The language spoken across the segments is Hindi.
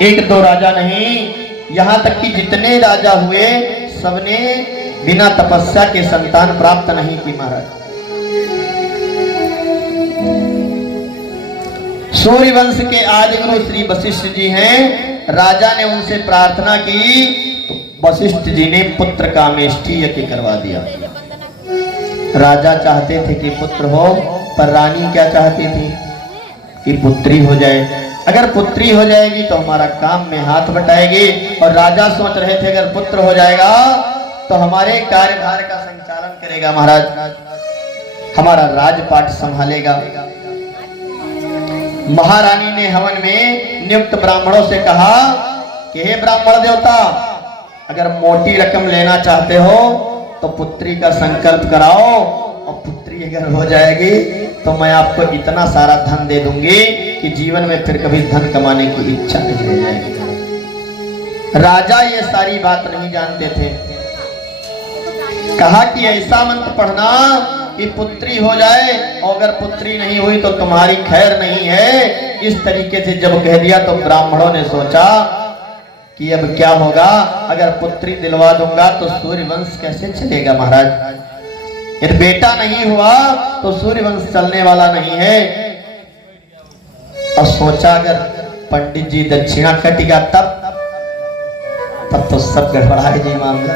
एक दो राजा नहीं, यहाँ तक कि जितने राजा हुए सबने बिना तपस्या के संतान प्राप्त नहीं की महाराज। सूर्य वंश के आदि गुरु श्री वशिष्ठ जी हैं। राजा ने उनसे प्रार्थना की तो वशिष्ठ जी ने पुत्र कामेष्ठी यज्ञ करवा दिया। राजा चाहते थे कि पुत्र हो, पर रानी क्या चाहती थी कि पुत्री हो जाए। अगर पुत्री हो जाएगी तो हमारा काम में हाथ बटाएगी, और राजा सोच रहे थे अगर पुत्र हो जाएगा तो हमारे कार्यभार का संचालन करेगा महाराज, हमारा राजपाट संभालेगा। महारानी ने हवन में नियुक्त ब्राह्मणों से कहा कि हे ब्राह्मण देवता, अगर मोटी रकम लेना चाहते हो तो पुत्री का संकल्प कराओ, और पुत्री अगर हो जाएगी तो मैं आपको इतना सारा धन दे दूंगी कि जीवन में फिर कभी धन कमाने की इच्छा नहीं रह जाएगी। राजा ये सारी बात नहीं जानते थे। कहा कि ऐसा मंत्र पढ़ना कि पुत्री हो जाए, और अगर पुत्री नहीं हुई तो तुम्हारी खैर नहीं है। इस तरीके से जब कह दिया तो ब्राह्मणों ने सोचा कि अब क्या होगा, अगर पुत्री दिलवा दूंगा तो सूर्य वंश कैसे चलेगा महाराज। यदि बेटा नहीं हुआ तो सूर्य वंश चलने वाला नहीं है। और सोचा अगर पंडित जी दक्षिणा कटेगा तब तो सब गड़बड़ा जी मामला।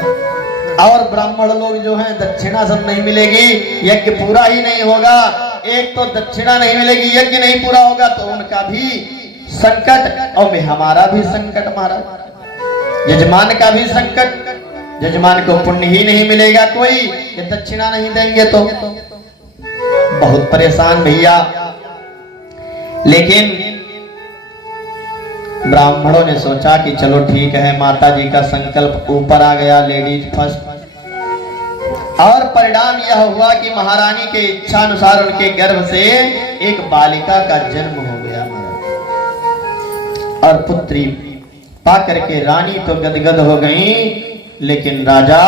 और ब्राह्मण लोग जो हैं दक्षिणा सब नहीं मिलेगी, यज्ञ पूरा ही नहीं होगा। एक तो दक्षिणा नहीं मिलेगी, यज्ञ नहीं पूरा होगा तो उनका भी संकट, और हमारा भी संकट महाराज, यजमान का भी संकट। यजमान को पुण्य ही नहीं मिलेगा कोई, ये दक्षिणा नहीं देंगे तो बहुत परेशान भैया। लेकिन ब्राह्मणों ने सोचा कि चलो ठीक है, माता जी का संकल्प ऊपर आ गया, लेडीज फर्स्ट। और परिणाम यह हुआ कि महारानी के इच्छा अनुसार उनके गर्भ से एक बालिका का जन्म हो गया और पुत्री पा करके रानी तो गदगद हो गई, लेकिन राजा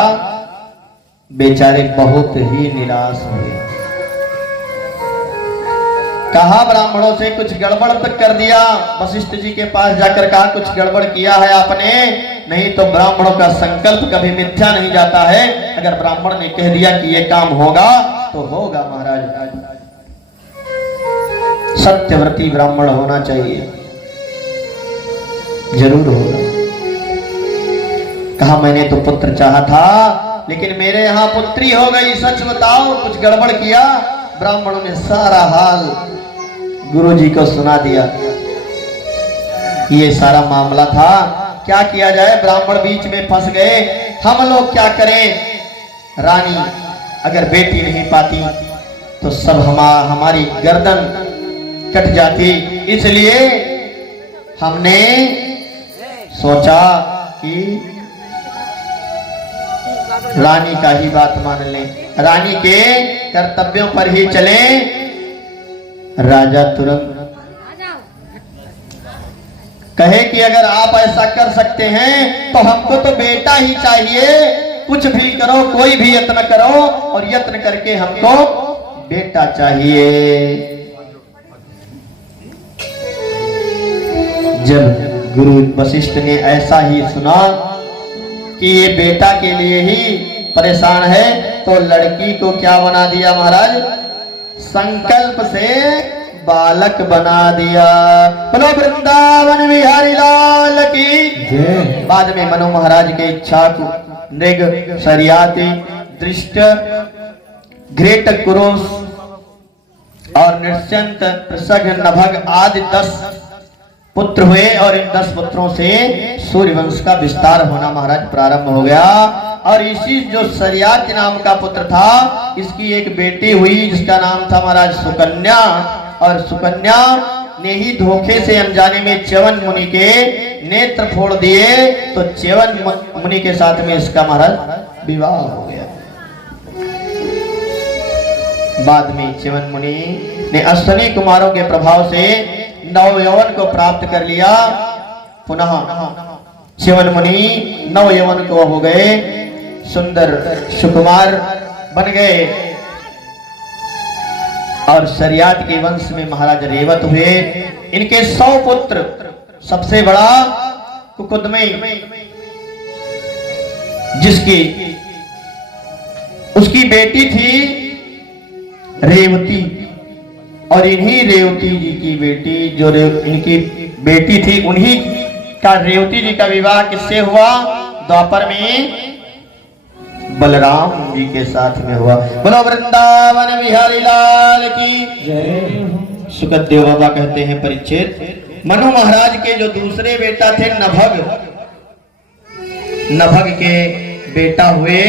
बेचारे बहुत ही निराश हुए। कहा ब्राह्मणों से कुछ गड़बड़ तक कर दिया। वशिष्ठ जी के पास जाकर कहा कुछ गड़बड़ किया है आपने, नहीं तो ब्राह्मणों का संकल्प कभी मिथ्या नहीं जाता है। अगर ब्राह्मण ने कह दिया कि ये काम होगा तो होगा महाराज। सत्यव्रती ब्राह्मण होना चाहिए, जरूर होगा। कहा मैंने तो पुत्र चाहा था, लेकिन मेरे यहाँ पुत्री हो गई, सच बताओ कुछ गड़बड़ किया। ब्राह्मणों ने सारा हाल गुरुजी को सुना दिया। ये सारा मामला था, क्या किया जाए, ब्राह्मण बीच में फंस गए, हम लोग क्या करें। रानी अगर बेटी नहीं पाती तो सब हमारी गर्दन कट जाती, इसलिए हमने सोचा कि रानी का ही बात मान लें, रानी के कर्तव्यों पर ही चलें। राजा तुरंत कहे कि अगर आप ऐसा कर सकते हैं तो हमको तो बेटा ही चाहिए, कुछ भी करो, कोई भी यत्न करो, और यत्न करके हमको बेटा चाहिए। जब गुरु वशिष्ठ ने ऐसा ही सुना कि ये बेटा के लिए ही परेशान है, तो लड़की को क्या बना दिया महाराज, संकल्प से बालक बना दिया। बोलो वृंदावन बिहारी लाल की। बाद में मनु महाराज के इच्छा को नृग, शरियाती, दृष्ट, घृत, कुरुस और निश्चंत, प्रसग, नभग आदि 10 पुत्र हुए, और इन 10 पुत्रों से सूर्यवंश का विस्तार होना महाराज प्रारंभ हो गया। और इसी जो शरियात नाम का पुत्र था, इसकी एक बेटी हुई जिसका नाम था महाराज सुकन्या, और सुकन्या ने ही धोखे से अनजाने में च्यवन मुनि के नेत्र फोड़ दिए, तो च्यवन मुनि के साथ में इसका महाराज विवाह हो गया। बाद में च्यवन मुनि ने अश्विनी कुमारों के प्रभाव से नव यौवन को प्राप्त कर लिया। पुनः च्यवन मुनि नव यौवन को हो गए, सुंदर सुकुमार बन गए, और शरियात के वंश में महाराज रेवत हुए। इनके 100 पुत्र, सबसे बड़ा कुकुद में जिसकी उसकी बेटी थी रेवती, और इन्हीं रेवती जी की बेटी जो इनकी बेटी थी उन्हीं का रेवती जी का विवाह किससे हुआ? द्वापर में बलराम जी के साथ में हुआ। बोलो वृंदावन बिहारी लाल की जय। सुखदेव बाबा कहते हैं परिच्छेद, मनु महाराज के जो दूसरे बेटा थे नभग, नभग के बेटा हुए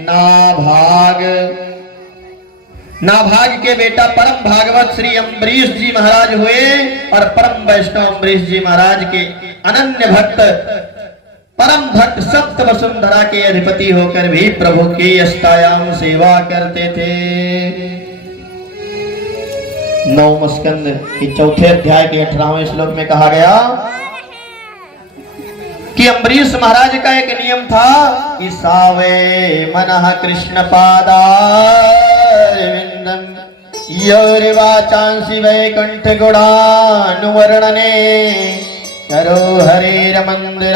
नाभाग, नाभाग के बेटा परम भागवत श्री अम्बरीश जी महाराज हुए, और परम वैष्णव अम्बरीश जी महाराज के अनन्य भक्त परम भक्त सप्त वसुंधरा के अधिपति होकर भी प्रभु की अष्टायाम सेवा करते थे। 9 स्कंद के चौथे अध्याय के 18वें श्लोक में कहा गया कि अम्बरीश महाराज का एक नियम था कि सावे मनः कृष्ण पादारविंदम योरिवाचांसि वैकुंठ गुणानुवर्णने करो हरेर मंदिरमार्जनादिषु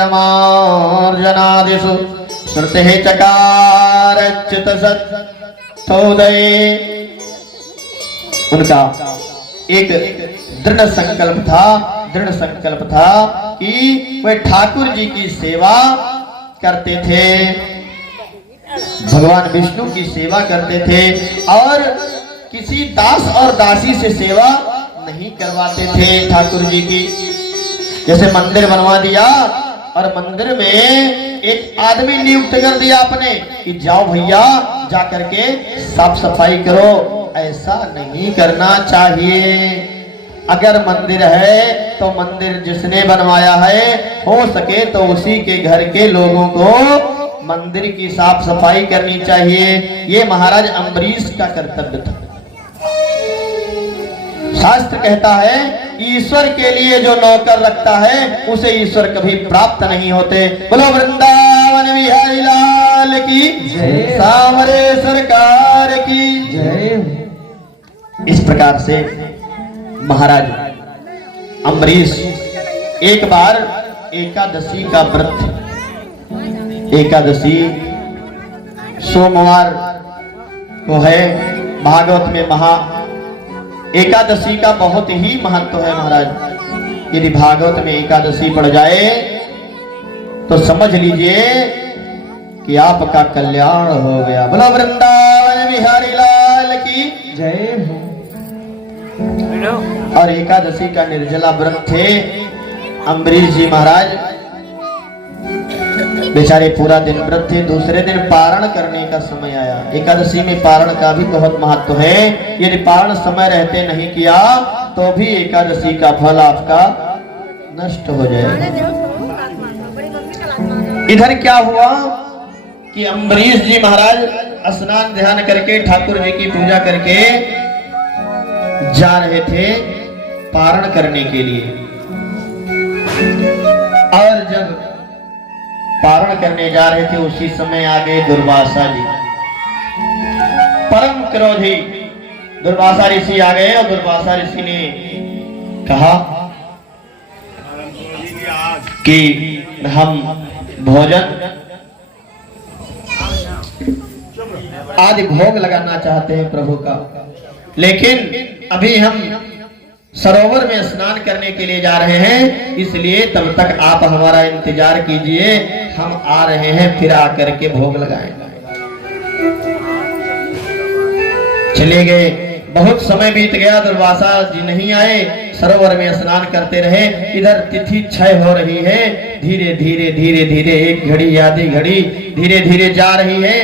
श्रुतिः चकारच्युत सत्तोदये। उनका एक दृढ़ संकल्प था कि वे ठाकुर जी की सेवा करते थे, भगवान विष्णु की सेवा करते थे, और किसी दास और दासी से सेवा नहीं करवाते थे ठाकुर जी की। जैसे मंदिर बनवा दिया और मंदिर में एक आदमी नियुक्त कर दिया आपने कि जाओ भैया जा करके साफ सफाई करो, ऐसा नहीं करना चाहिए। अगर मंदिर है तो मंदिर जिसने बनवाया है हो सके तो उसी के घर के लोगों को मंदिर की साफ सफाई करनी चाहिए। ये महाराज अम्बरीश का कर्तव्य था। शास्त्र कहता है ईश्वर के लिए जो नौकर रखता है उसे ईश्वर कभी प्राप्त नहीं होते। बोलो वृंदावन बिहारी लाल की जय, सामरे सरकार की जय। इस प्रकार से महाराज अम्बरीश एक बार एकादशी का व्रत, एकादशी सोमवार को है, भागवत में महा एकादशी का बहुत ही महत्व है महाराज। यदि भागवत में एकादशी पड़ जाए तो समझ लीजिए कि आपका कल्याण हो गया। बोलो वृंदावन बिहारी लाल की जय। और एकादशी का निर्जला व्रत थे अम्बरीश जी महाराज, बेचारे पूरा दिन व्रत थे। दूसरे दिन पारण करने का समय आया। एकादशी में पारण का भी बहुत महत्व है। यदि पारण समय रहते नहीं किया तो भी एकादशी का फल आपका नष्ट हो जाएगा। इधर क्या हुआ कि अम्बरीश जी महाराज स्नान ध्यान करके ठाकुर जी की पूजा करके जा रहे थे पारण करने के लिए, और जब पारण करने जा रहे थे उसी समय आ गए दुर्वासा जी, परम क्रोधी दुर्वासा ऋषि आ गए। और दुर्वासा ऋषि ने कहा कि हम भोजन आदि भोग लगाना चाहते हैं प्रभु का, लेकिन अभी हम सरोवर में स्नान करने के लिए जा रहे हैं, इसलिए तब तक आप हमारा इंतजार कीजिए, हम आ रहे हैं, फिर आकर के भोग लगाएंगे। चले गए, बहुत समय बीत गया, दुर्वासा जी नहीं आए, सरोवर में स्नान करते रहे। इधर तिथि क्षय हो रही है, धीरे धीरे धीरे धीरे, एक घड़ी आधी घड़ी धीरे धीरे जा रही है।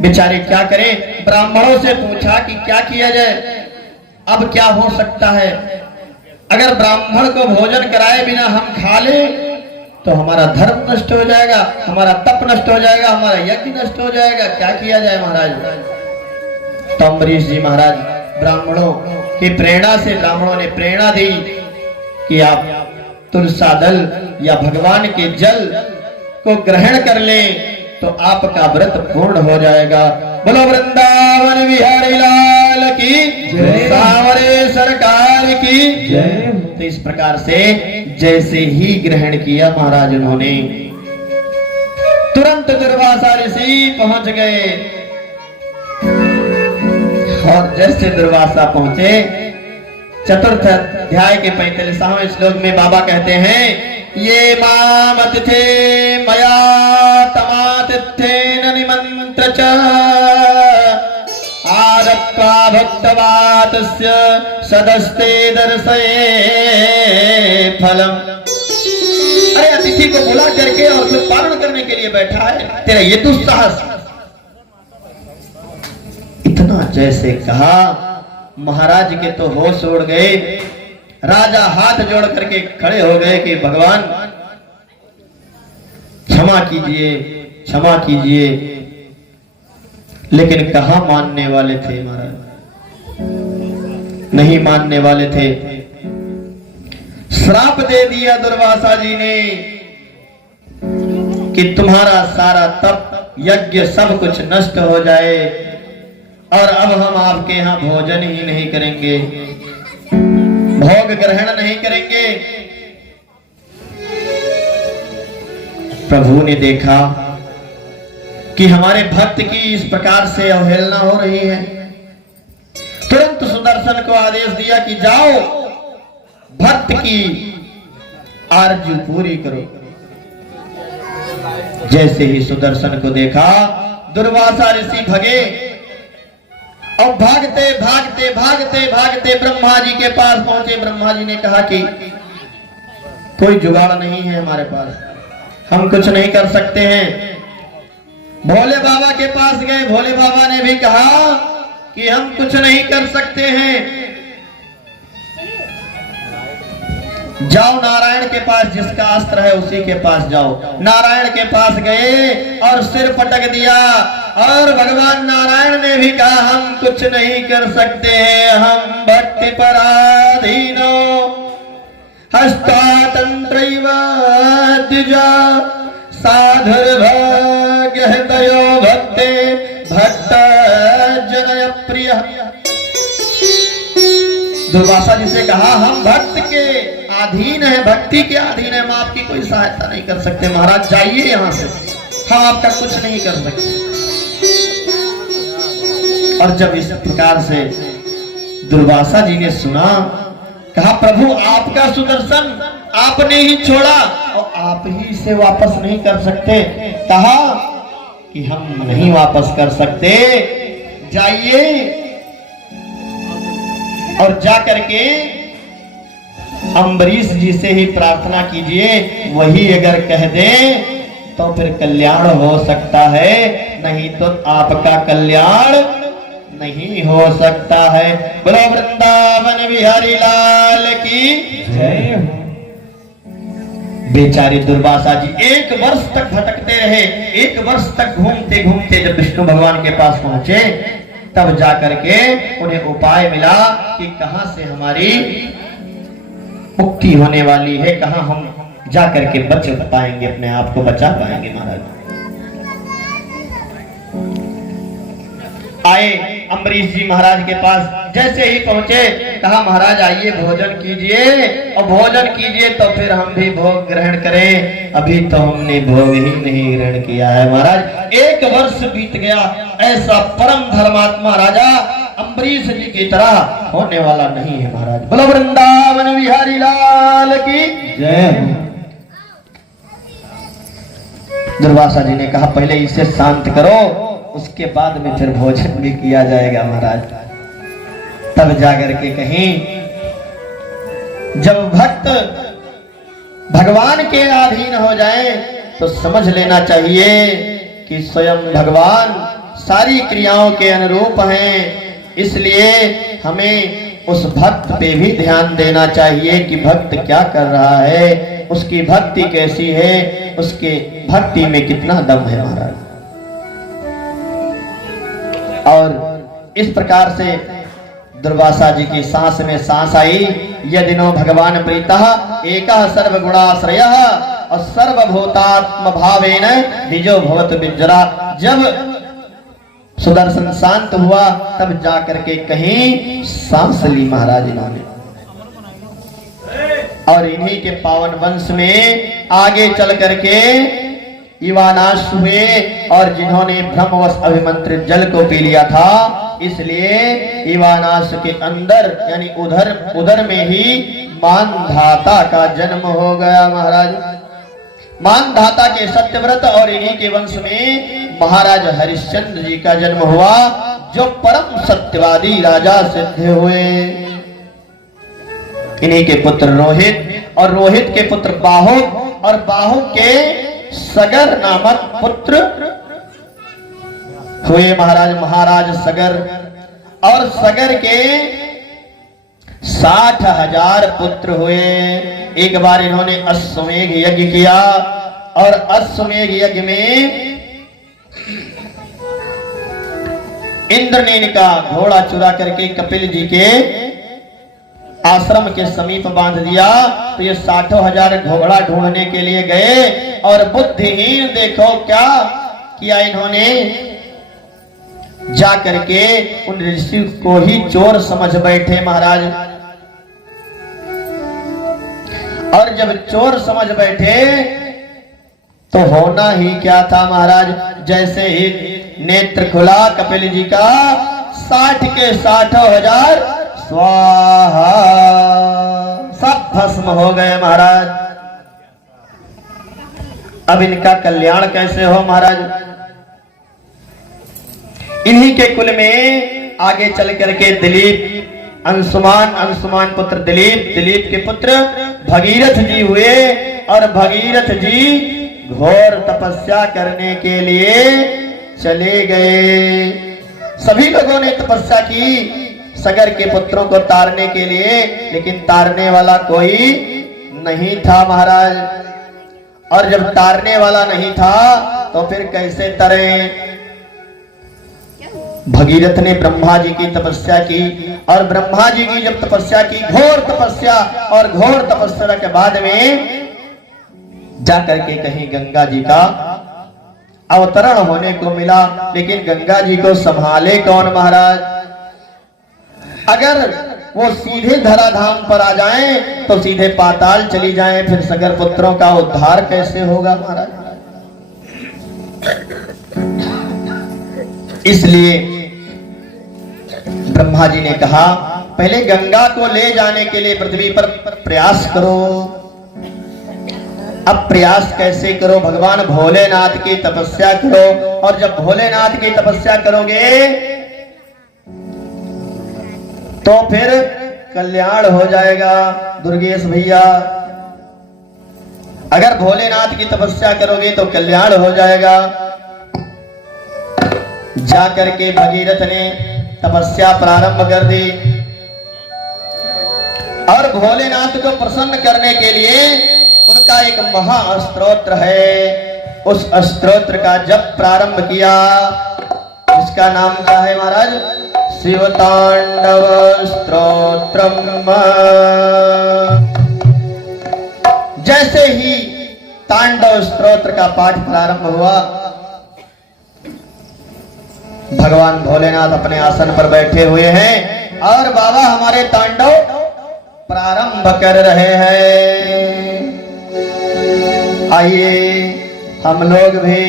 बेचारे क्या करें, ब्राह्मणों से पूछा कि क्या किया जाए, अब क्या हो सकता है। अगर ब्राह्मण को भोजन कराए बिना हम खा ले तो हमारा धर्म नष्ट हो जाएगा, हमारा तप नष्ट हो जाएगा, हमारा यज्ञ नष्ट हो जाएगा, क्या किया जाए महाराज। तो अम्बरीश जी महाराज ब्राह्मणों की प्रेरणा से, ब्राह्मणों ने प्रेरणा दी कि आप तुलसा दल या भगवान के जल को ग्रहण कर लें तो आपका व्रत पूर्ण हो जाएगा। बोलो वृंदावन बिहारी लाल की जय, सावरे सरकार की जय। तो इस प्रकार से जैसे ही ग्रहण किया महाराज उन्होंने, तुरंत दुर्वासा ऋषि पहुंच गए। और जैसे दुर्वासा पहुंचे, चतुर्थ अध्याय के 45वें श्लोक में बाबा कहते हैं, ये माम अतिथे मया तमातिथ्येन निमंत्र च आदत्वा भक्तवातस्य सदस्ते दर्शये फलम। अरे अतिथि को बुला करके और फिर पारण करने के लिए बैठा है, तेरा ये दुस्साहस। इतना जैसे कहा, महाराज के तो होश उड़ गए। राजा हाथ जोड़ करके खड़े हो गए कि भगवान क्षमा कीजिए, क्षमा कीजिए। लेकिन कहां मानने वाले थे महाराज, नहीं मानने वाले थे। श्राप दे दिया दुर्वासा जी ने कि तुम्हारा सारा तप यज्ञ सब कुछ नष्ट हो जाए और अब हम आपके यहां भोजन ही नहीं करेंगे, भोग ग्रहण नहीं करेंगे। प्रभु ने देखा कि हमारे भक्त की इस प्रकार से अवहेलना हो रही है, तुरंत सुदर्शन को आदेश दिया कि जाओ भक्त की आरजू पूरी करो। जैसे ही सुदर्शन को देखा, दुर्वासा ऋषि भगे और भागते भागते भागते भागते ब्रह्मा जी के पास पहुंचे। ब्रह्मा जी ने कहा कि कोई जुगाड़ नहीं है हमारे पास, हम कुछ नहीं कर सकते हैं। भोले बाबा के पास गए, भोले बाबा ने भी कहा कि हम कुछ नहीं कर सकते हैं। जाओ नारायण के पास, जिसका अस्त्र है उसी के पास जाओ। नारायण के पास गए और सिर पटक दिया और भगवान नारायण ने भी कहा हम कुछ नहीं कर सकते हैं, हम भक्ति पराधीनो हस्तातंत्रैव द्विजा साधुर्भाग्य तयो भक्ते भक्त जनय प्रिय। दुर्वासा जी से कहा हम भक्त के अधीन है, भक्ति के अधीन है, हम आपकी कोई सहायता नहीं कर सकते। महाराज जाइए यहां से, हम आपका कुछ नहीं कर सकते। और जब इस प्रकार से दुर्वासा जी ने सुना, कहा प्रभु आपका सुदर्शन आपने ही छोड़ा और आप ही इसे वापस नहीं कर सकते। कहा कि हम नहीं वापस कर सकते, जाइए और जाकर के अम्बरीश जी से ही प्रार्थना कीजिए, वही अगर कह दें तो फिर कल्याण हो सकता है, नहीं तो आपका कल्याण नहीं हो सकता है। बोलो वृंदावन बिहारी लाल की जय। बेचारे दुर्वासा जी 1 वर्ष तक भटकते रहे। 1 वर्ष तक घूमते घूमते जब विष्णु भगवान के पास पहुंचे, तब जाकर के उन्हें उपाय मिला कि कहां से हमारी मुक्ति होने वाली है, कहां हम जाकर के बच पाएंगे, अपने आप को बचा पाएंगे। महाराज आए अम्बरीश जी महाराज के पास, जैसे ही पहुंचे कहा महाराज आइए भोजन कीजिए, और भोजन कीजिए तो फिर हम भी भोग ग्रहण करें। अभी तो हमने भोग ही नहीं ग्रहण किया है। महाराज 1 वर्ष बीत गया, ऐसा परम धर्मात्मा राजा अम्बरीश जी की तरह होने वाला नहीं है। महाराज बोलो वृंदावन बिहारी लाल की जय। दुर्वासा जी ने कहा पहले इसे शांत करो, उसके बाद में फिर भोजन भी किया जाएगा। महाराज तब जाकर के कहीं, जब भक्त भगवान के अधीन हो जाए तो समझ लेना चाहिए कि स्वयं भगवान सारी क्रियाओं के अनुरूप हैं। इसलिए हमें उस भक्त पे भी ध्यान देना चाहिए कि भक्त क्या कर रहा है, उसकी भक्ति कैसी है, उसके भक्ति में कितना दम है। महाराज और इस प्रकार से दुर्वासा जी की सांस में सांस आई। यदिनो भगवान प्रीतः एकः सर्वगुणाश्रयः और सर्वभूतात्म भावेन द्विजो भवत विजरा। जब सुदर्शन शांत हुआ तब जाकर के कहीं सांस ली महाराज इन्होंने। और इन्हीं के पावन वंश में आगे चल करके इवानाश हुए, और जिन्होंने ब्रह्मवश अभिमंत्रित जल को पी लिया था, इसलिए इवानाश के अंदर यानी उधर में ही मानधाता का जन्म हो गया महाराज। मानधाता के सत्यव्रत और इन्हीं के वंश में महाराज हरिश्चंद्र जी का जन्म हुआ, जो परम सत्यवादी राजा सिद्ध हुए। इन्हीं के पुत्र रोहित, और रोहित के पुत्र बाहुक, और बाहुक के सगर नामक पुत्र हुए महाराज सगर। और सगर के 60,000 पुत्र हुए। एक बार इन्होंने अश्वमेघ यज्ञ किया, और अश्वमेघ यज्ञ में इंद्र ने इनका घोड़ा चुरा करके कपिल जी के आश्रम के समीप बांध दिया। तो ये 60,000 घोड़ा ढूंढने के लिए गए, और बुद्धिहीन देखो क्या किया इन्होंने, जा करके उन ऋषि को ही चोर समझ बैठे महाराज। और जब चोर समझ बैठे तो होना ही क्या था महाराज, जैसे ही नेत्र खुला कपिल जी का, 60 के 60,000 स्वाहा, सब भस्म हो गए महाराज। अब इनका कल्याण कैसे हो महाराज। इन्हीं के कुल में आगे चल करके दिलीप, अंशुमान पुत्र दिलीप के पुत्र भगीरथ जी हुए, और भगीरथ जी घोर तपस्या करने के लिए चले गए। सभी लोगों ने तपस्या की सगर के पुत्रों को तारने के लिए, लेकिन तारने वाला कोई नहीं था महाराज। और जब तारने वाला नहीं था तो फिर कैसे तरे। भगीरथ ने ब्रह्मा जी की तपस्या की, और ब्रह्मा जी की जब तपस्या की, घोर तपस्या, और घोर तपस्या के बाद में जाकर के कहीं गंगा जी का अवतरण होने को मिला। लेकिन गंगा जी को संभाले कौन महाराज। अगर वो सीधे धराधाम पर आ जाएं तो सीधे पाताल चली जाएं, फिर सगर पुत्रों का उद्धार कैसे होगा महाराज। इसलिए ब्रह्मा जी ने कहा, पहले गंगा को ले जाने के लिए पृथ्वी पर प्रयास करो। अब प्रयास कैसे करो, भगवान भोलेनाथ की तपस्या करो, और जब भोलेनाथ की तपस्या करोगे तो फिर कल्याण हो जाएगा दुर्गेश भैया। अगर भोलेनाथ की तपस्या करोगे तो कल्याण हो जाएगा। जाकर के भगीरथ ने तपस्या प्रारंभ कर दी, और भोलेनाथ को प्रसन्न करने के लिए उनका एक महास्तोत्र है, उस स्तोत्र का जप प्रारंभ किया, जिसका नाम क्या है महाराज, शिव तांडव स्तोत्रम। जैसे ही तांडव स्तोत्र का पाठ प्रारंभ हुआ, भगवान भोलेनाथ अपने आसन पर बैठे हुए हैं, और बाबा हमारे तांडव प्रारंभ कर रहे हैं। आइए हम लोग भी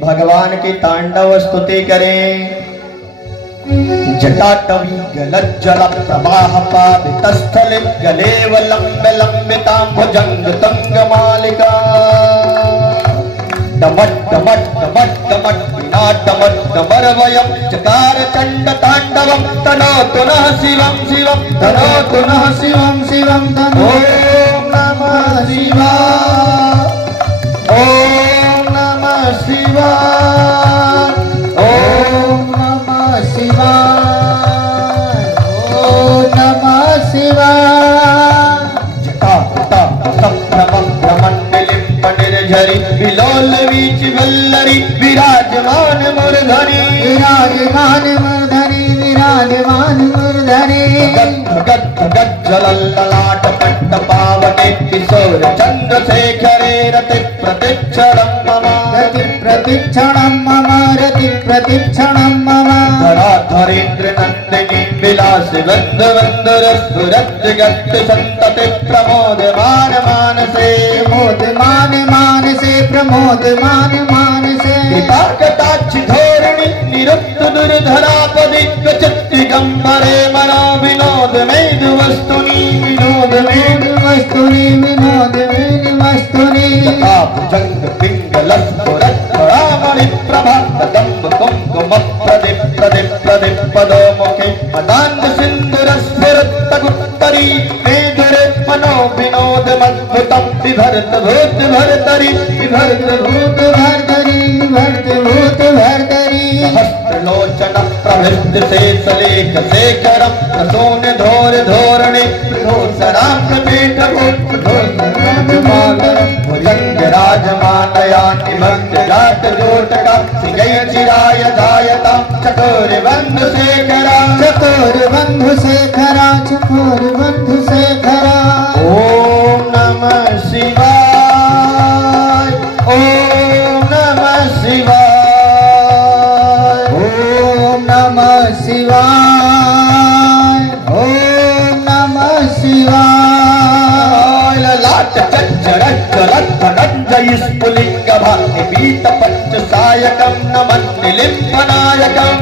भगवान की तांडव स्तुति करें। जटाटवी गलज्जल प्रवाह पावितस्थल गलेव लंब लंबितां भुजंग तंग मालिका डमट डमट डमट डमट नाटमट डमरवयं चकार चंड तांडवं तनोतु नः शिवं शिवं तनोतु नः शिवं शिवं ओम नमः शिवाय ओम नमः शिवाय ओम नमः शिवाय ओम नमः शिवाय। जटा जटा संभ्रमं भ्रमण्डलिं पनिर्झरि विलोल वीच वल्लरी विराजमान मूर्धनि विराजमान मूर्धनि विराजमान मूर्धनि गद गद जलल्ललाट पट्ट पावके किशोर चंद्रशेखरे रति प्रतिक्षणं मम रति प्रतिक्षणं मम रति प्रतिक्षणं मम धराधरेन्द्र नंदिनी विलास वंद वंदर स्फुरत गत संत रति प्रमोदमान मानसे प्रमोदमान मानसे प्रमोदमान मानसे कृपा कटाक्ष धोरणी निरुक्त दुर्धरापदि क्वचित् दिगंबरे मनो विनोद मेद वस्तुनि विनोद मेद वस्तुनि विनोद वेद वस्तुनि भुजंग पिंगल स्फुरत्मणि प्रभा कदम्ब कुंकुम प्रदीप प्रदीप प्रदीप पदो मुखे मदान्ध सिंदूर स्फुरत्तगुत्तरी मेदुरे मनो विनोद मद्भुतम विभर्त भूत भर्तरी विभर्त भूत भर्तरी विभर्त भूत भर्तरी हस्तलोचन प्रभृत शेष लेख शेखरम रसोन धोर धोरणे धोसराम पेट भुजंग राजमानया निभक्त जात जोटका सिगय चिराय जायता चकोर बंधु शेखरा चकोर बंधु शेखरा चकोर बंधु शेखरा ओम नमः शिवाय ओम नमः शिवाय ओम नमः शिवाय ओम नमः शिवाय लाट चच्चर चलत धनंजय स्फुलिंग भाति पीत पंच सायकम नमन निलिंपनायकम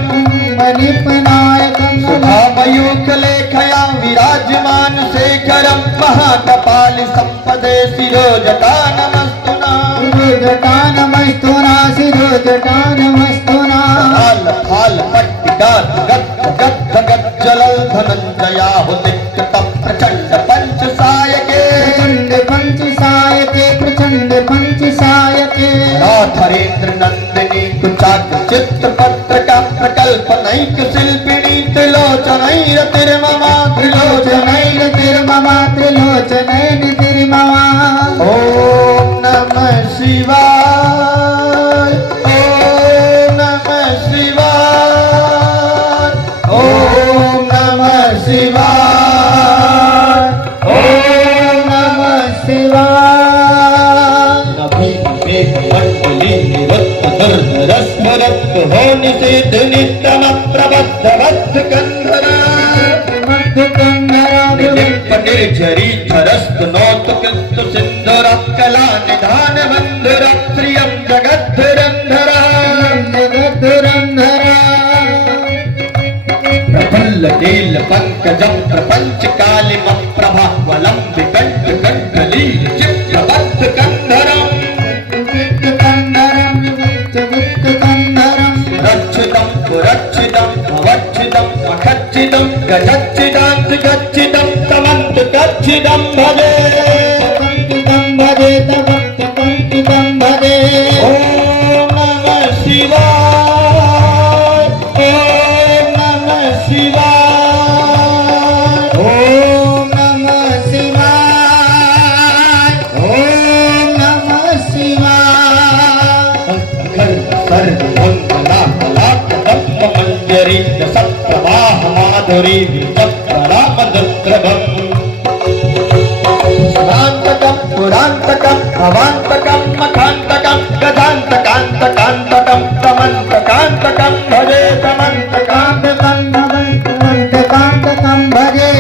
मणिपनायकं सुधामयूख लेखया विराजमान शेखरम महाकपालि संपदे शिरोजटानमस्तुना शिरोजटानमस्तुना शिरोजटानमस्तुना फाल फाल पट्टिका गद्द गद्द गज्जलल धनंजया हुतिकृतम प्रचंड पंच सायके प्रचंड पंच सायके प्रचंड पंच सायके राधरेंद्र नंदिनी कुचाक चित्रपत्रका प्रकल्पनैक शिल्पिनी त्रिलोचनैरतिर्ममा त्रिलोचनैर्तिर्ममा त्रिलोचनैर्तिर्ममा ओम नमः शिवाय ओम नमः शिवाय ओम नमः शिवाय ओम नमः शिवाय नभी विवेक मंडली निवृत्त दुर्धरस्मरत हो निषेध नित्यम प्रबद्ध बद्ध कंधरा मध्य कंधरा निलिप्त निर्झरी धरस्त नौत कृत सिंधुर कला निधान बंधुर श्रियम जगद्धरंधरा जगद्धरंधरा प्रफुल्ल नील पंकजम प्रपंच कालिम प्रभा वलम विकंठ कंठलील चित्रबद्ध कंधरम कंधरम कंधरम रक्षितम पुरक्षितम भवक्षितम अखच्चितम गजच्चिदांत गच्चितम तमंत गच्चितम भजे कंकितं भजे कंकितं भजे ओम नमः शिवाय ओम नमः शिवाय ओम नमः शिवाय ओम नमः शिवाय सर्व मंगला कला कदम्ब मंजरी सप्रवाह माधुरी विचक्रा मदत्रभम शांतकम पुरांतकम भवांतकम मखांतकम गजांतकांतकांतकम तमंतकांतकम भजे तमंतकांतकम कंकितं भजे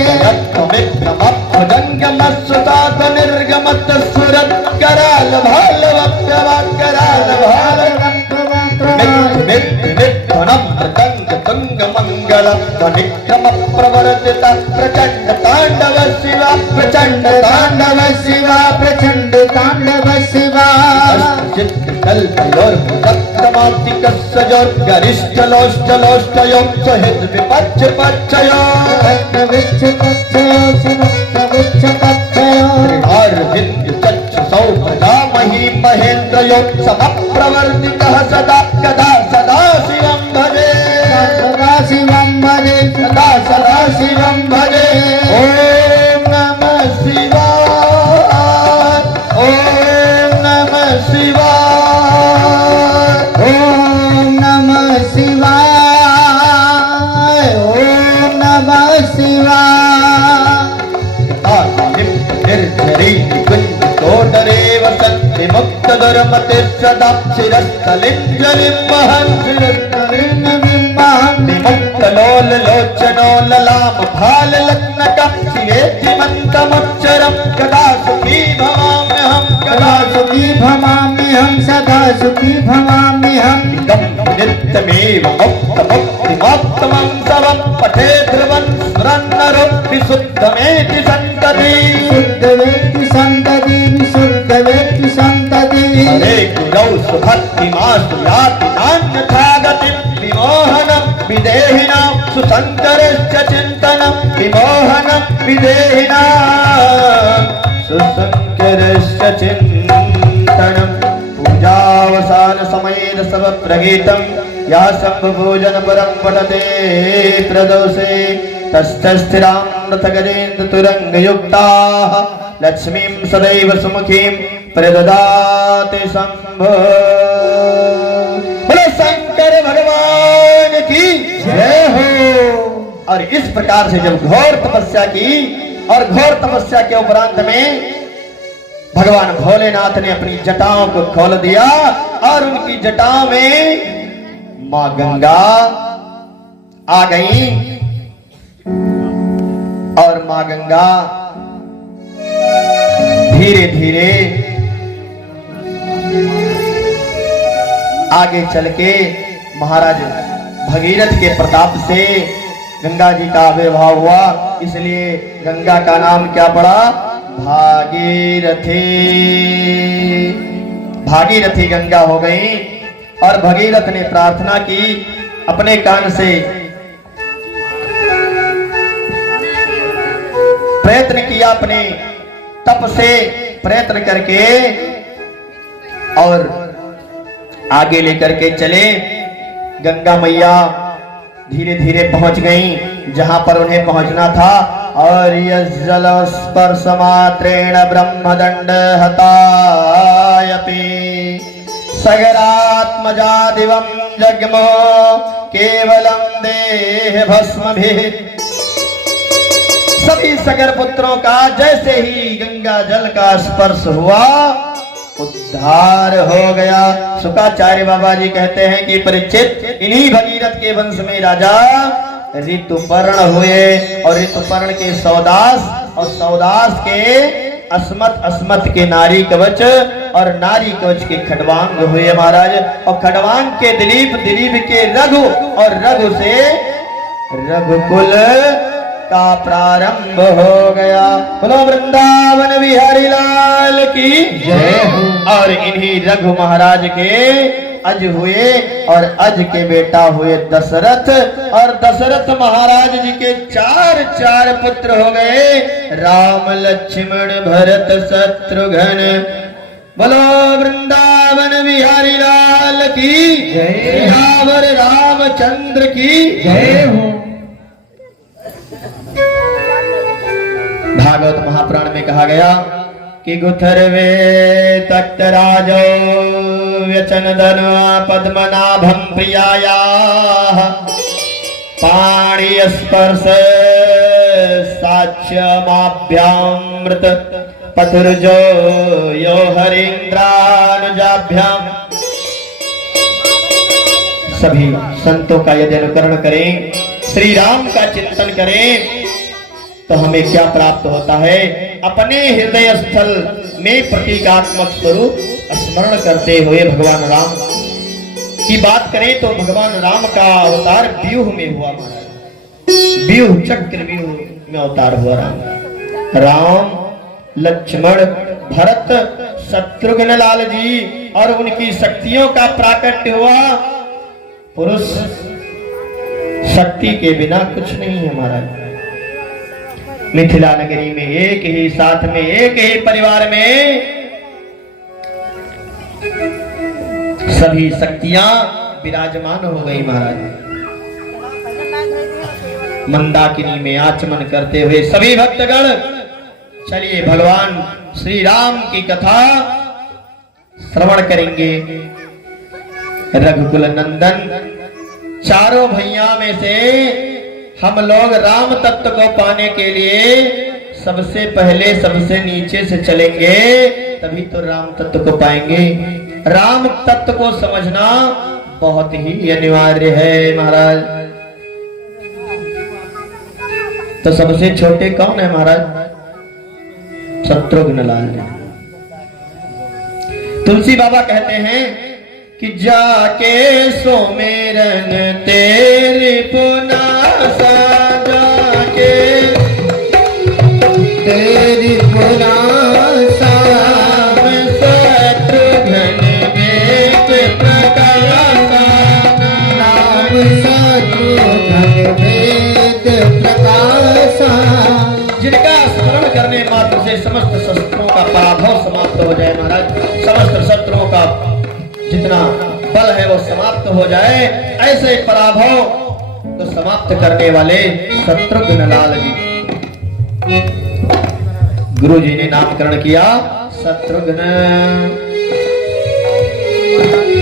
भुजंगमस्वतात निर्गमत सुरत कराल भाल वक्यवाकराल भाल धनम मृदंग तुंग मंगल ध्वनिक्रम प्रवर्तित प्रचंड तांडव शिवा प्रचंड तांडव शिवा प्रचंड तांडव शिवा कल्पयोर भुजक्रमातिक सजोर गरिष्ठ लोष्ट लोष्टयो सहित विपच्छ पच्छयो विच्छ कच्छयो विच्छ कच्छयो और विद्य चक्ष सौ प्रजा मही महेन्द्रयो समप्रवर्तितः सदा कदा सदा शिवं भजे सदा शिवं भजे सदा सदा शिवं भजे ओम नमः शिवाय ओम नमः शिवाय ओम नमः शिवाय ओम नमः शिवाय निर्झरी कुंज कोटरे वसन् विमुक्त दुर्मते सदा शिरस्थलिंजलिं वहन् विमुक्त लोल लोचनो ललाम भाल लग्नक शिरेति मंतमुच्चर भवाम्यहं सदा सुखी भवाम्यहं सदा सुखी भवाम्यहं इदं नित्यमेव मुक्तमुक्तिमोत्तमं सर्वं पठे ध्रुवन् स्मरन्नरो विशुद्धमेति सन्तति विशुद्धवेत्ति सन्तति विशुद्धवेत्ति सन्तति हरे गुरौ सुभक्तिमास्तु याति नान्यथा गतिं विमोहनं विदेहिनां सुशङ्करश्च चिन्तनं विमोहनं विदेहिनां सुशङ्करश्च चिन्तनं पूजावसान समयेन सब प्रगीतं या शम्भुभोजन परं पठते प्रदोषे तस्य स्थिरामृत गजेन्द्र तुरङ्गयुक्ताः लक्ष्मीं सदैव सुमुखीं प्रददाति शम्भो। बोलो शंकर भगवान की जय हो। और इस प्रकार से जब घोर तपस्या की और घोर तपस्या के उपरांत में भगवान भोलेनाथ ने अपनी जटाओं को खोल दिया और उनकी जटाओं में मां गंगा आ गई और मां गंगा धीरे धीरे आगे चल के महाराज भगीरथ के प्रताप से गंगा जी का आविर्भाव हुआ, इसलिए गंगा का नाम क्या पड़ा? भागीरथी। भागीरथी गंगा हो गई। और भगीरथ ने प्रार्थना की, अपने कान से प्रयत्न किया, अपने तप से प्रयत्न करके और आगे लेकर के चले। गंगा मैया धीरे धीरे पहुंच गई जहां पर उन्हें पहुंचना था। और यज्जल स्पर्श मात्रेण ब्रह्मदंड हतायपि सगरात्मजा दिवं जग्मो केवलम देह भस्मभिः। सभी सगर पुत्रों का जैसे ही गंगा जल का स्पर्श हुआ उद्धार हो गया। शुकाचार्य बाबा जी कहते हैं कि परीक्षित, इन्हीं भगीरथ के वंश में राजा ऋतुपर्ण हुए और ऋतुपर्ण के सौदास और सौदास के अस्मत, अस्मत के नारी कवच और नारी कवच के खडवांग हुए महाराज। और खडवांग के दिलीप, दिलीप के रघु और रघु से रघुकुल का प्रारंभ हो गया। बोलो वृंदावन बिहारी लाल की जय हो। और इन्हीं रघु महाराज के अज हुए और अज के बेटा हुए दशरथ। और दशरथ महाराज जी के चार पुत्र हो गए, राम लक्ष्मण भरत शत्रुघ्न। बोलो वृंदावन बिहारी लाल की जय, सियावर रामचंद्र की जय हो। भागवत महापुराण में कहा गया कि गुथर्वे तक्त राजो व्यचनदन पद्मनाभं प्रियायाः पाणि स्पर्श साक्ष्यमाभ्यामृत पथुर्जो यो हरीन्द्रानुजाभ्याम। सभी संतों का यदि अनुकरण करें, श्री राम का चिंतन करें तो हमें क्या प्राप्त होता है? अपने हृदय स्थल में प्रतीकात्मक स्वरूप स्मरण करते हुए भगवान राम की बात करें तो भगवान राम का अवतार व्यूह में हुआ महाराज। व्यूह चक्र व्यूह में अवतार हुआ राम। राम लक्ष्मण भरत शत्रुघ्न लाल जी और उनकी शक्तियों का प्राकट्य हुआ। पुरुष शक्ति के बिना कुछ नहीं है महाराज। मिथिला नगरी में एक ही साथ में एक ही परिवार में सभी शक्तियां विराजमान हो गई महाराज। मंदाकिनी में आचमन करते हुए सभी भक्तगण चलिए भगवान श्री राम की कथा श्रवण करेंगे। रघुकुल नंदन चारों भैया में से हम लोग राम तत्व को पाने के लिए सबसे पहले सबसे नीचे से चलेंगे, तभी तो राम तत्व को पाएंगे। राम तत्व को समझना बहुत ही अनिवार्य है महाराज। तो सबसे छोटे कौन है महाराज? शत्रुघ्न लाल जी। तुलसी बाबा कहते हैं कि जाके सोमेरन तेरे पुनासा, जाके तेरी पुनासा, शत्रुघ्न वेद प्रकाशा, नाम शत्रुघ्न वेद प्रकाशा। जिनका स्मरण करने मात्र से समस्त शस्त्रों का पराभव समाप्त हो जाए महाराज, समस्त शत्रुओं का जितना बल है वो समाप्त हो जाए, ऐसे पराभव तो समाप्त करने वाले शत्रुघ्न लाल जी। गुरु जी ने नामकरण किया शत्रुघ्न।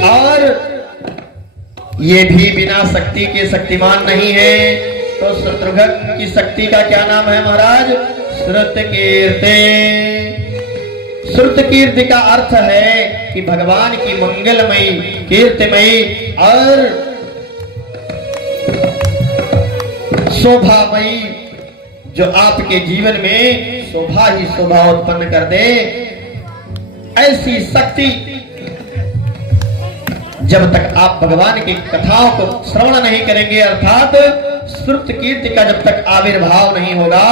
और ये भी बिना शक्ति के शक्तिमान नहीं है, तो शत्रुघ्न की शक्ति का क्या नाम है महाराज? श्रुत कीर्ति। श्रुत कीर्ति का अर्थ है कि भगवान की मंगलमयी, कीर्तिमयी और शोभामयी, जो आपके जीवन में शोभा ही शोभा उत्पन्न कर दे, ऐसी शक्ति जब तक आप भगवान की कथाओं को श्रवण नहीं करेंगे, अर्थात श्रुत कीर्ति का जब तक आविर्भाव नहीं होगा,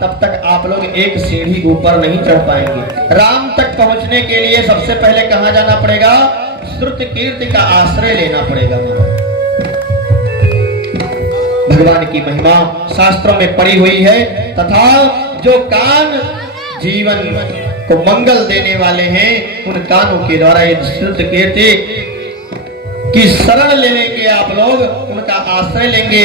तब तक आप लोग एक सीढ़ी ऊपर नहीं चढ़ पाएंगे। राम तक पहुंचने के लिए सबसे पहले कहां जाना पड़ेगा? श्रुत कीर्ति का आश्रय लेना पड़ेगा। भगवान की महिमा शास्त्रों में पड़ी हुई है, तथा जो कान जीवन को मंगल देने वाले हैं, उन कानों के द्वारा श्रुत कीर्ति की शरण ले लेंगे आप लोग, उनका आश्रय लेंगे।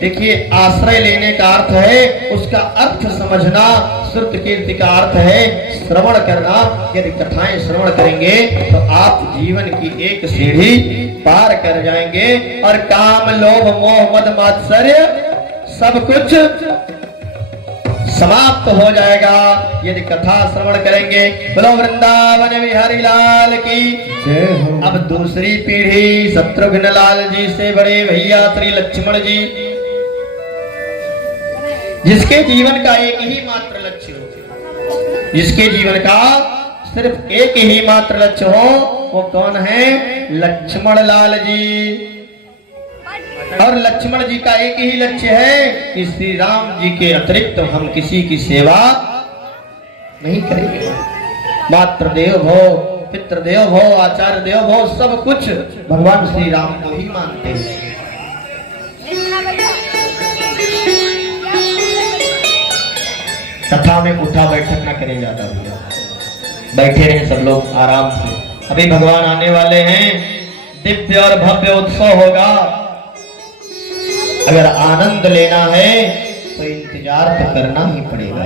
देखिए, आश्रय लेने का अर्थ है उसका अर्थ समझना, श्रुत कीर्ति का अर्थ है श्रवण करना। यदि कथाएं श्रवण करेंगे तो आप जीवन की एक सीढ़ी पार कर जाएंगे, और काम लोभ मोह मद मात्सर्य सब कुछ समाप्त हो जाएगा यदि कथा श्रवण करेंगे। बोलो वृंदावन बिहारी लाल की। अब दूसरी पीढ़ी शत्रुघ्न लाल जी से बड़े भैया श्री लक्ष्मण जी, जिसके जीवन का एक ही मात्र लक्ष्य हो, जिसके जीवन का सिर्फ एक ही मात्र लक्ष्य हो, वो कौन है? लक्ष्मण लाल जी। और लक्ष्मण जी का एक ही लक्ष्य है कि श्री राम जी के अतिरिक्त हम किसी की सेवा नहीं करेंगे। मातृ देव भव, पितृ देव भव, आचार्य देव भव, सब कुछ भगवान श्री राम को ही मानते हैं। कथा में उठा बैठक ना करें ज्यादा, बैठे रहे सब लोग आराम से। अभी भगवान आने वाले हैं, दिव्य और भव्य उत्सव होगा। अगर आनंद लेना है तो इंतजार तो करना ही पड़ेगा।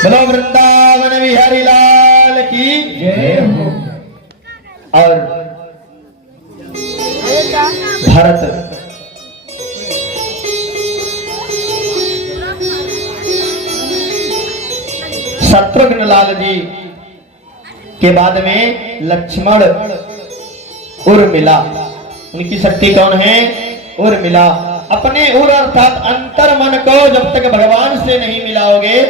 बोलो वृंदावन बिहारी लाल की जय हो। और भरत शत्रुघ्न लाल जी के बाद में लक्ष्मण उर्मिला, उनकी शक्ति कौन है? उर्मिला। अपने उर अर्थात अंतर मन को जब तक भगवान से नहीं मिलाओगे,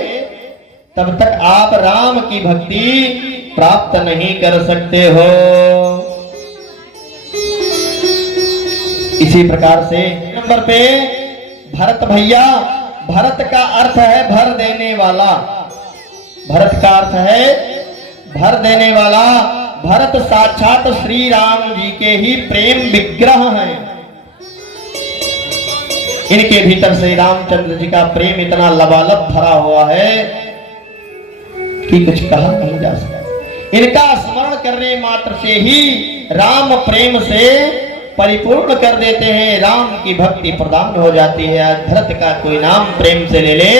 तब तक आप राम की भक्ति प्राप्त नहीं कर सकते हो। इसी प्रकार से नंबर पे भरत भैया, भरत का अर्थ है भर देने वाला। भरत का अर्थ है भर देने वाला। भरत साक्षात श्री राम जी के ही प्रेम विग्रह हैं। इनके भीतर से रामचंद्र जी का प्रेम इतना लबालब भरा हुआ है कि कुछ कहा नहीं जा सकता। इनका स्मरण करने मात्र से ही राम प्रेम से परिपूर्ण कर देते हैं, राम की भक्ति प्रदान हो जाती है। आज भरत का कोई नाम प्रेम से ले ले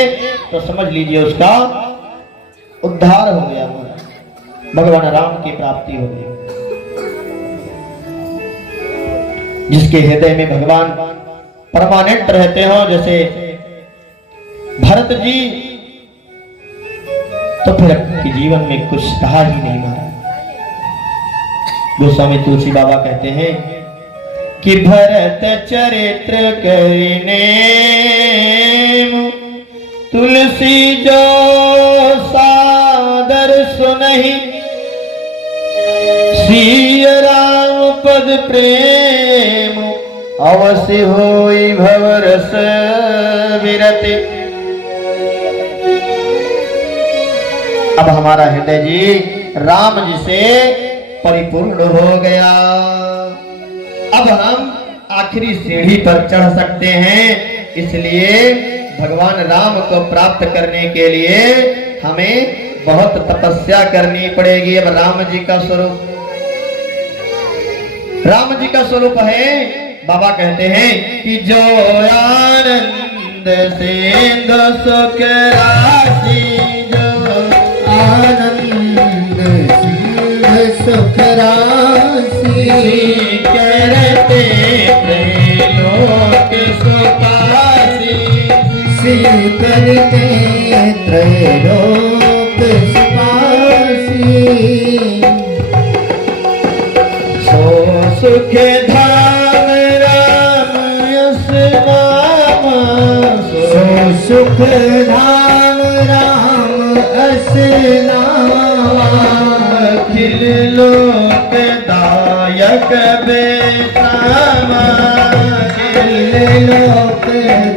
तो समझ लीजिए उसका उद्धार हो गया, भगवान राम की प्राप्ति हो गई। जिसके हृदय में भगवान परमानेंट रहते हो, जैसे भरत जी, तो फिर आपके जीवन में कुछ कहा ही नहीं मारा। गोस्वामी तुलसी बाबा कहते हैं कि भरत चरित्र करने तुलसी जो सादर सुनहि, पद प्रेम अवश्य होई भवरस विरति। अब हमारा हृदय जी राम जी से परिपूर्ण हो गया। अब हम आखिरी सीढ़ी पर चढ़ सकते हैं। इसलिए भगवान राम को प्राप्त करने के लिए हमें बहुत तपस्या करनी पड़ेगी। अब राम जी का स्वरूप है, बाबा कहते हैं कि जो आनंद सिंधु सुख राशि, जो आनंद सिंधु सुख राशि, करते त्रैलोक सुखासी, करते त्रैलोक सुखासी। सो सुख धाम राम यस नाम, सो सुख धाम राम अस नाम, अखिल लोक दायक बेसाम, अखिल लोक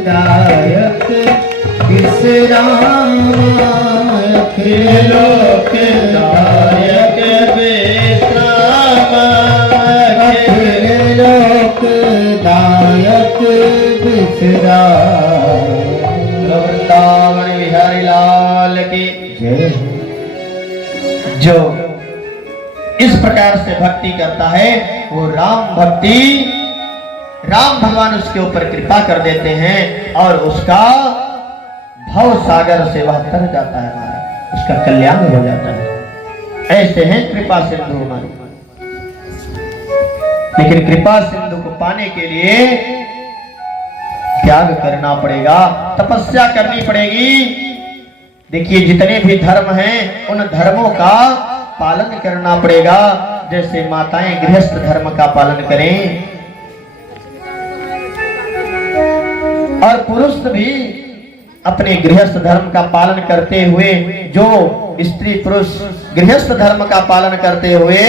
दायक विश्राम, अखिल लोक दायक बेसाम, अखिल लोक दायक विश्राम। वृंदावन बिहारी लाल की जय। जो इस प्रकार से भक्ति करता है वो राम भक्ति, राम भगवान उसके ऊपर कृपा कर देते हैं और उसका भव सागर से वह तर जाता है, हमारा उसका कल्याण हो जाता है। ऐसे हैं कृपा सिंधु हमारे। लेकिन कृपा सिंधु को पाने के लिए त्याग करना पड़ेगा, तपस्या करनी पड़ेगी। देखिए जितने भी धर्म हैं उन धर्मों का पालन करना पड़ेगा। जैसे माताएं गृहस्थ धर्म का पालन करें और पुरुष भी अपने गृहस्थ धर्म का पालन करते हुए, जो स्त्री पुरुष गृहस्थ धर्म का पालन करते हुए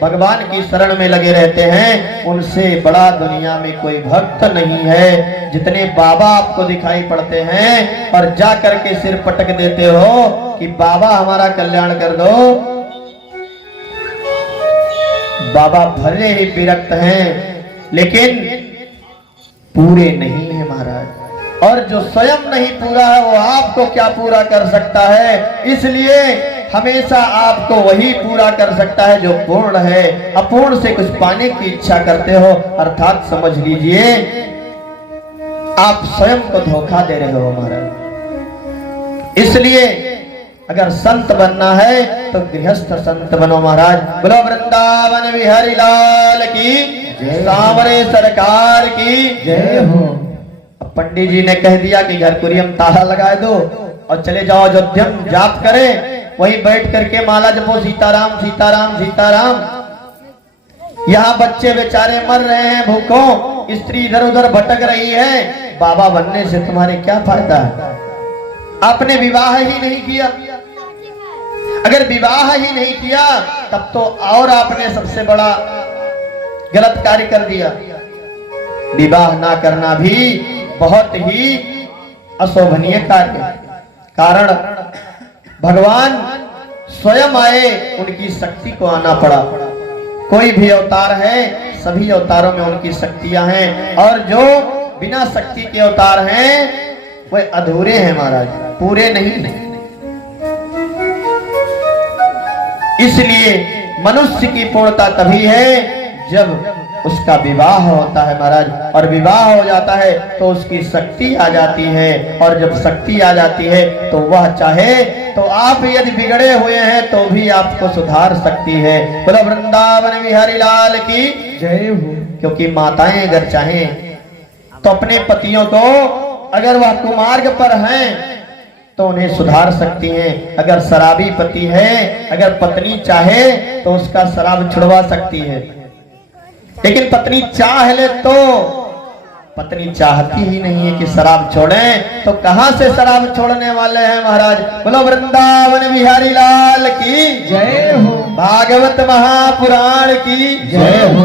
भगवान की शरण में लगे रहते हैं, उनसे बड़ा दुनिया में कोई भक्त नहीं है। जितने बाबा आपको दिखाई पड़ते हैं और जा करके सिर पटक देते हो कि बाबा हमारा कल्याण कर दो, बाबा भले ही विरक्त हैं लेकिन पूरे नहीं है महाराज। और जो स्वयं नहीं पूरा है वो आपको क्या पूरा कर सकता है। इसलिए हमेशा आपको वही पूरा कर सकता है जो पूर्ण है। अपूर्ण से कुछ पाने की इच्छा करते हो, अर्थात समझ लीजिए आप स्वयं को धोखा दे रहे हो महाराज। इसलिए अगर संत बनना है तो गृहस्थ संत बनो महाराज। बोलो वृंदावन बिहारी लाल की, सांवरे सरकार की जय हो। पंडित जी ने कह दिया कि घर कुरियम ताला लगाए दो और चले जाओ अयोध्या जाप करें, वहीं बैठ करके माला जपो सीताराम सीताराम सीताराम। यहाँ बच्चे बेचारे मर रहे हैं भूखों, स्त्री इधर उधर भटक रही है। बाबा बनने से तुम्हारे क्या फायदा है? आपने विवाह ही नहीं किया। अगर विवाह ही नहीं किया तब तो और आपने सबसे बड़ा गलत कार्य कर दिया। विवाह ना करना भी बहुत ही अशोभनीय कार्य है। कारण भगवान स्वयं आए, उनकी शक्ति को आना पड़ा। कोई भी अवतार है, सभी अवतारों में उनकी शक्तियां हैं, और जो बिना शक्ति के अवतार हैं वे अधूरे हैं महाराज, पूरे नहीं। इसलिए मनुष्य की पूर्णता तभी है जब उसका विवाह होता है महाराज, और विवाह हो जाता है तो उसकी शक्ति आ जाती है, और जब शक्ति आ जाती है तो वह चाहे तो आप यदि बिगड़े हुए हैं तो भी आपको सुधार सकती है। बोलो वृंदावन बिहारी लाल की जय हो। क्योंकि माताएं अगर चाहें तो अपने पतियों को, अगर वह कुमार्ग पर हैं तो उन्हें सुधार सकती हैं। अगर शराबी पति है, अगर पत्नी चाहे तो उसका शराब छुड़वा सकती है। लेकिन पत्नी चाह ले तो, पत्नी चाहती ही नहीं है कि शराब छोड़ें, तो कहां से शराब छोड़ने वाले हैं महाराज। बोलो वृंदावन बिहारी लाल की जय हो। भागवत महापुराण की जय हो।